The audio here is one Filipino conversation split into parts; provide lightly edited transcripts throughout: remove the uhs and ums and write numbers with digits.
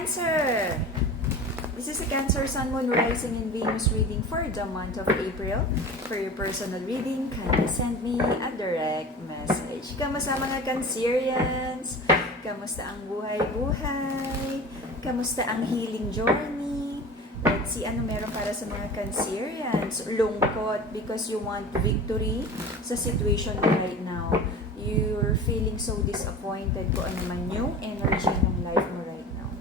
Cancer! This is a Cancer Sun, Moon, Rising, and Venus reading for the month of April. For your personal reading, kindly send me a direct message. Kamusta mga Cancerians? Kamusta ang buhay-buhay? Kamusta ang healing journey? Let's see ano meron para sa mga Cancerians. Lungkot because you want victory sa situation mo right now. You're feeling so disappointed kung ano man yung energy ng life mo right now.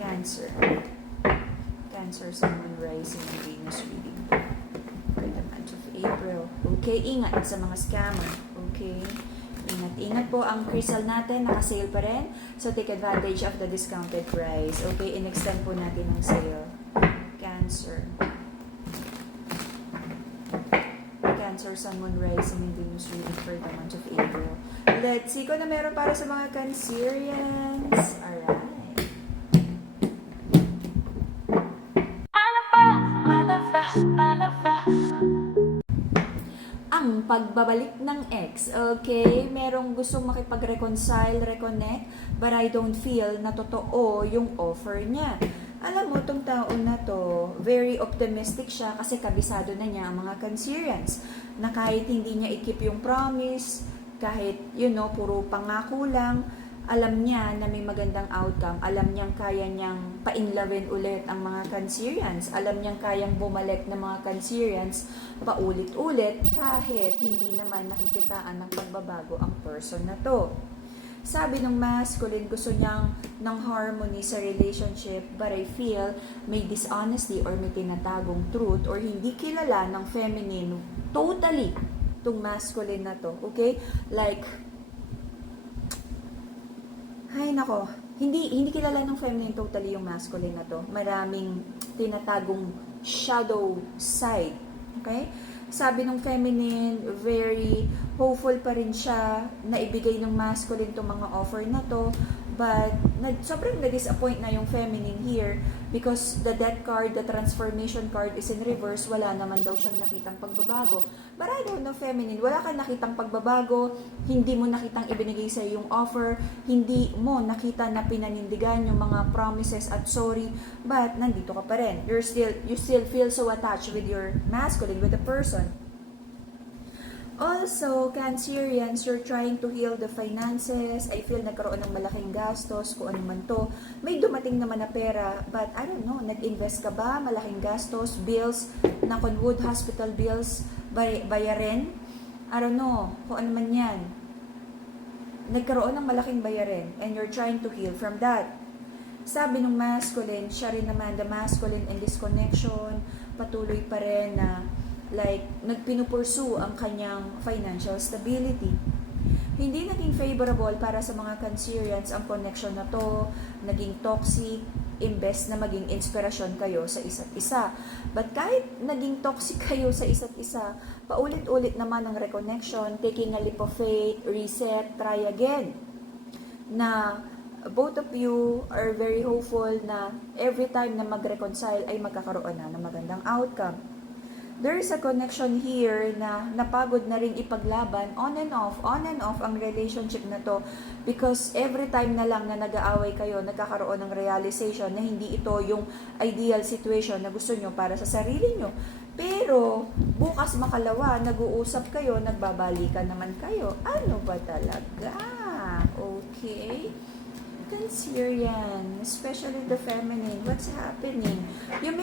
Cancer. Cancer, Sun, Moon, Rising, and Venus reading for the month of April. Okay, ingat sa mga scammer. Okay? Ingat po ang crystal natin, naka-sale pa rin. So, take advantage of the discounted price. Okay, in-extend po natin ang sale. Cancer. Cancer, Sun, Moon, Rising, and Venus reading for the month of April. Let's see kung na meron para sa mga Cancerians. Alright. Ang pagbabalik ng ex, okay? Merong gustong makipag-reconcile, reconnect, but I don't feel na totoo yung offer niya. Alam mo, itong taon na to, very optimistic siya kasi kabisado na niya ang mga Cancerians. Na kahit hindi niya i-keep yung promise, kahit, puro pangako lang, alam niya na may magandang outcome. Alam niyang kaya niyang painlawin ulit ang mga Cancerians. Alam niyang kayang bumalik ng mga Cancerians paulit-ulit kahit hindi naman nakikitaan ng pagbabago ang person na to. Sabi ng masculine, gusto niyang ng harmony sa relationship, but I feel may dishonesty or may tinatagong truth or hindi kilala ng feminine totally itong masculine na to. Okay? Like, ay nako, hindi kilala ng feminine totally yung masculine na to. Maraming tinatagong shadow side. Okay? Sabi ng feminine, very hopeful pa rin siya na ibigay ng masculine tong mga offer na to. But sobrang na-disappoint na yung feminine here because the death card, the transformation card is in reverse. Wala naman daw siyang nakitang pagbabago. But I don't know, feminine, wala kang nakitang pagbabago, hindi mo nakitang ibinigay sa yung offer, hindi mo nakita na pinanindigan yung mga promises at sorry, but nandito ka pa rin. You still feel so attached with your masculine, with the person. Also, Cancerians, you're trying to heal the finances. I feel nagkaroon ng malaking gastos, kung ano man to. May dumating naman na pera, but I don't know, nag-invest ka ba? Malaking gastos, bills, Naconwood hospital bills, bayarin? I don't know, kung ano man yan. Nagkaroon ng malaking bayarin, and you're trying to heal from that. Sabi ng masculine, siya rin naman, the masculine in this connection, patuloy pa rin na like, nagpinupursu ang kanyang financial stability. Hindi naging favorable para sa mga Cancerians ang connection na to, naging toxic, imbes na maging inspirasyon kayo sa isa't isa. But kahit naging toxic kayo sa isa't isa, paulit-ulit naman ang reconnection, taking a leap of faith, reset, try again. Na both of you are very hopeful na every time na mag-reconcile ay magkakaroon na ng magandang outcome. There is a connection here na napagod na rin ipaglaban on and off ang relationship na to because every time na lang na nag-aaway kayo, nagkakaroon ng realization na hindi ito yung ideal situation na gusto nyo para sa sarili nyo. Pero, bukas makalawa, nag-uusap kayo, nagbabalikan naman kayo. Ano ba talaga? Okay? Cancerian, especially the feminine, what's happening? You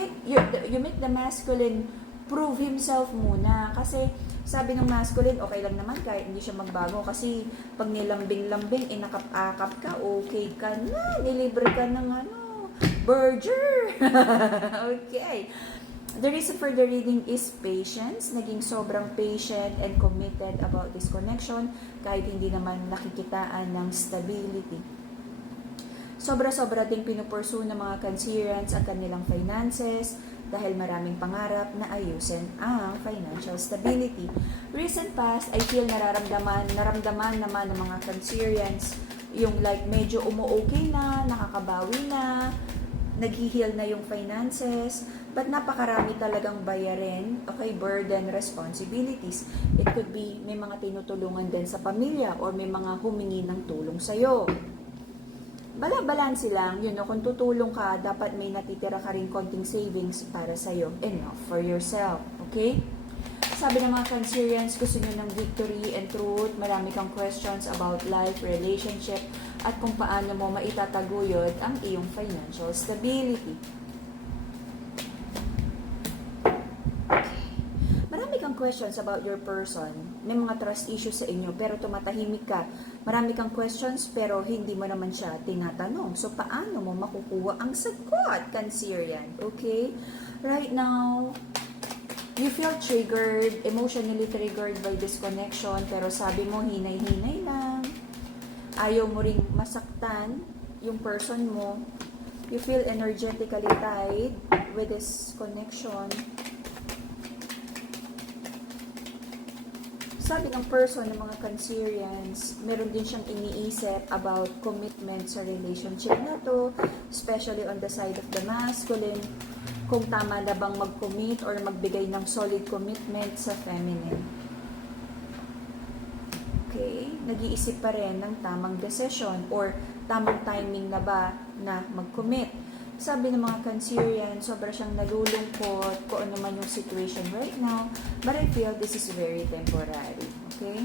make the masculine prove himself muna. Kasi sabi ng masculine, okay lang naman kahit hindi siya magbago. Kasi pag nilambing-lambing, inakap-akap ka, okay ka na. Nilibre ka ng burger. Okay. The reason for the reading is patience. Naging sobrang patient and committed about this connection kahit hindi naman nakikitaan ng stability. Sobra-sobra ding pinupursu ng mga Cancerians ang kanilang finances dahil maraming pangarap na ayusin ang financial stability. Recent past, I feel naramdaman naman ng mga Cancerians yung like medyo umu-okay na, nakakabawi na, nag-heal na yung finances, but napakarami talagang bayarin, okay, burden, responsibilities. It could be may mga tinutulungan din sa pamilya or may mga humingi ng tulong sa'yo. bala-balanse lang, kung tutulong ka, dapat may natitira ka rin konting savings para sa'yo. Enough for yourself, okay? Sabi ng mga Cancerians, gusto nyo ng victory and truth, marami kang questions about life, relationship, at kung paano mo maitataguyod ang iyong financial stability. Marami kang questions about your person. May mga trust issues sa inyo, pero tumatahimik ka. Marami kang questions, pero hindi mo naman siya tinatanong. So, paano mo makukuha ang sagot, Cancerian? Okay? Right now, you feel triggered, emotionally triggered by this connection, pero sabi mo, hinay-hinay lang. Ayaw mo ring masaktan yung person mo. You feel energetically tied with this connection. Sabi ng person ng mga Cancerians, meron din siyang iniisip about commitment sa relationship na to, especially on the side of the masculine, kung tama na bang mag-commit or magbigay ng solid commitment sa feminine. Okay? Nag-iisip pa rin ng tamang decision or tamang timing na ba na mag-commit. Sabi ng mga Cancerian, sobra siyang nalulungkot kung ano man yung situation right now, but I feel this is very temporary. Okay?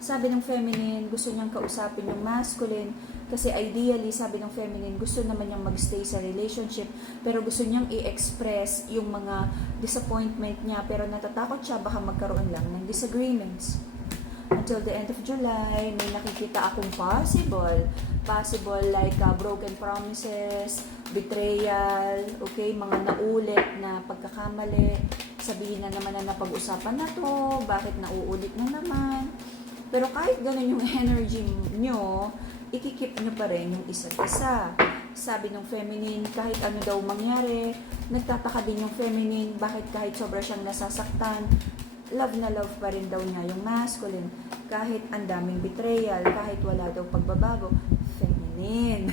Sabi ng feminine, gusto niyang kausapin yung masculine, kasi ideally, sabi ng feminine, gusto naman niyang magstay sa relationship, pero gusto niyang i-express yung mga disappointment niya, pero natatakot siya baka magkaroon lang ng disagreements. Until the end of July, may nakikita akong possible like broken promises, betrayal, okay, mga naulit na pagkakamali, sabihin na naman na napag-usapan na to, bakit nauulit na naman. Pero kahit ganun yung energy nyo, ikikip nyo pa rin yung isa't isa. Sabi ng feminine, kahit ano daw mangyari, nagtataka din yung feminine, bakit kahit sobra siyang nasasaktan, love na love pa rin daw niya yung masculine. Kahit ang daming betrayal, kahit wala daw pagbabago, feminine.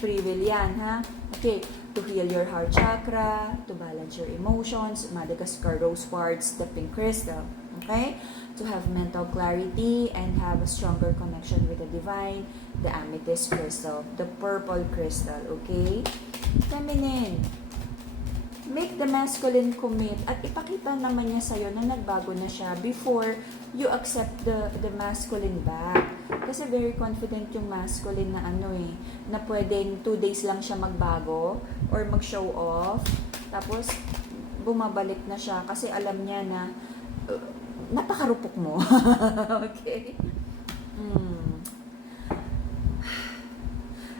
Free will yan, ha? Okay, to heal your heart chakra, to balance your emotions, Madagascar rose quartz, stepping crystal. Okay? To have mental clarity and have a stronger connection with the divine, the amethyst crystal, the purple crystal. Okay? Feminine. Make the masculine commit at ipakita naman niya sa'yo na nagbago na siya before you accept the masculine back. Kasi very confident yung masculine na na pwedeng 2 days lang siya magbago or mag-show off. Tapos, bumabalik na siya kasi alam niya na napakarupok mo. Okay?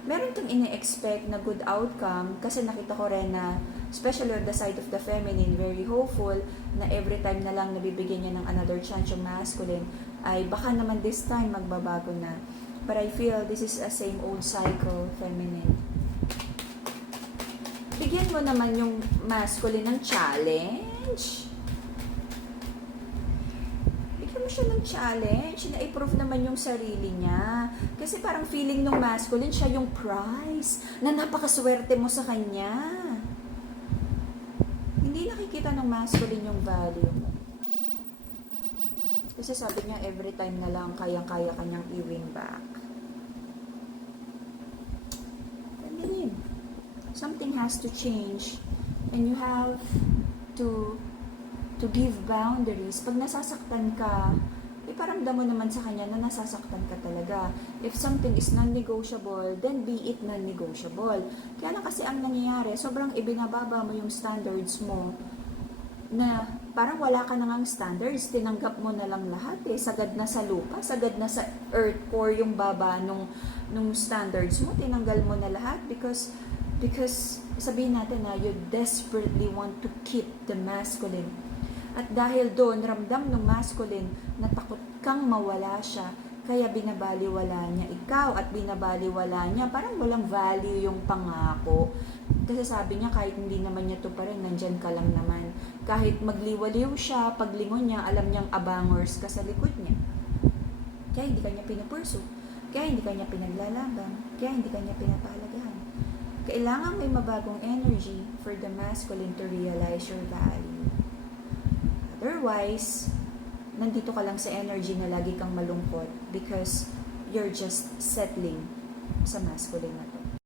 Meron kang ini-expect na good outcome kasi nakita ko rin na especially on the side of the feminine, very hopeful na every time na lang nabibigyan niya ng another chance yung masculine ay baka naman this time magbabago na. But I feel this is a same old cycle, feminine. Bigyan mo naman yung masculine ng challenge. Siya ng challenge, na-improve naman yung sarili niya. Kasi parang feeling ng masculine, siya yung prize, na napakaswerte mo sa kanya. Hindi nakikita ng masculine yung value mo. Kasi sabi niya, every time na lang, kayang-kaya kanyang i-win back. Feminine. Something has to change. And you have to give boundaries. Pag nasasaktan ka, iparamdam mo naman sa kanya na nasasaktan ka talaga. If something is non-negotiable, then be it non-negotiable. Kaya na kasi ang nangyayari, sobrang ibinababa mo yung standards mo na parang wala ka nang standards, tinanggap mo na lang lahat sagad na sa lupa, sagad na sa earth core yung baba nung standards mo, tinanggal mo na lahat because sabihin natin na you desperately want to keep the masculine. At dahil doon, ramdam ng masculine na takot kang mawala siya, kaya binabaliwala niya ikaw at binabaliwala niya, parang walang value yung pangako. Kasi sabi niya, kahit hindi naman niya to pa rin, nandyan ka lang naman. Kahit magliwaliw siya, paglingon niya, alam niyang abangers ka sa likod niya. Kaya hindi ka niya pinupurso. Kaya hindi ka niya pinaglalaban. Kaya hindi ka niya pinapahalagahan. Kailangan may mabagong energy for the masculine to realize your value. Otherwise, nandito ka lang sa energy na lagi kang malungkot because you're just settling sa masculine na to.